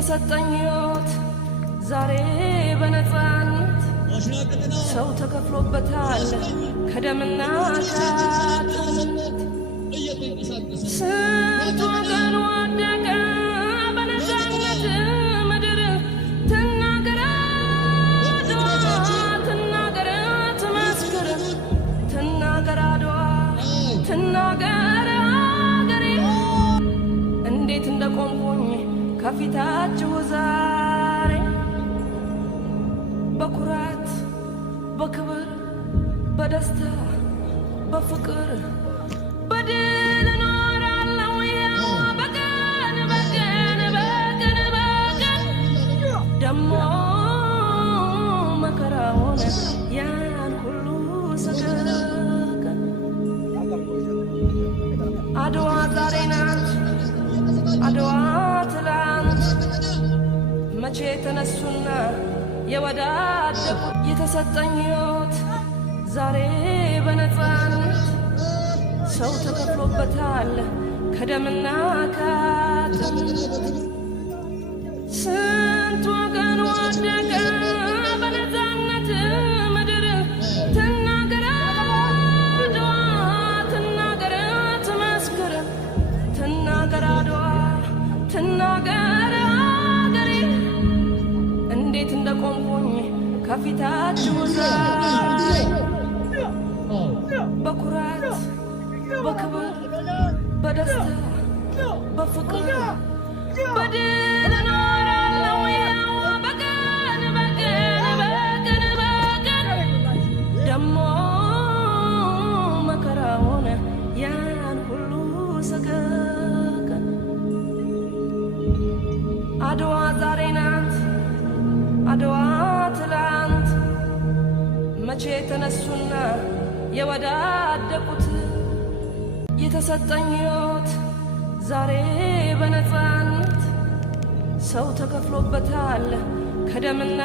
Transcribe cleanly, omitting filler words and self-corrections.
የተሰጠኝት ዛሬ በነፃነት ሰው ተከፍሎበታል ከደምና ከአጥንት ስንት ወገን ወደቀ በነፃነት ምድር ትናገር አድዋ ትናገር ትመስክር ትናገር አድዋ ትናገር አገሬ እንዴት እንደቆምኩኝ ከፊታችሁ ዛሬ በኩራት በክብር በደስታ በፍቅር በድል እኖራለሁ ያው በቀን በቀን በቀን በቀን ደሞ መከራውን ያን ሁሉ ሰቀቀን አድዋ ዛሬ ናት አድዋ ትላንት መቼ ተነሱና የወዳደቁት የተሰጠኝት ዛሬ በነፃነት ሰው ተከፍሎበታል ከደምና ከአጥንት ስንት ወገን ወደቀ በነፃነት ምድር ትናገር አድዋ ትናገር ትመስክር ትናገር አድዋ ትናገር አገሬ እንዴት እንደቆምኩኝ ከፊታችሁ ዛሬ በኩራት በክብር በደስታ በፍቅር በድል እኖራለሁ ያው በቀን በቀን በቀን በቀን ደሞ መከራውን ያን ሁሉ ሰቀቀን አድዋ ዛሬ ናት አድዋ ትላንት መቼ ተነሱና የወዳደቁት የተሰጠኝት ዛሬ በነፃነት ሰው ተከፍሎበታል ከደምና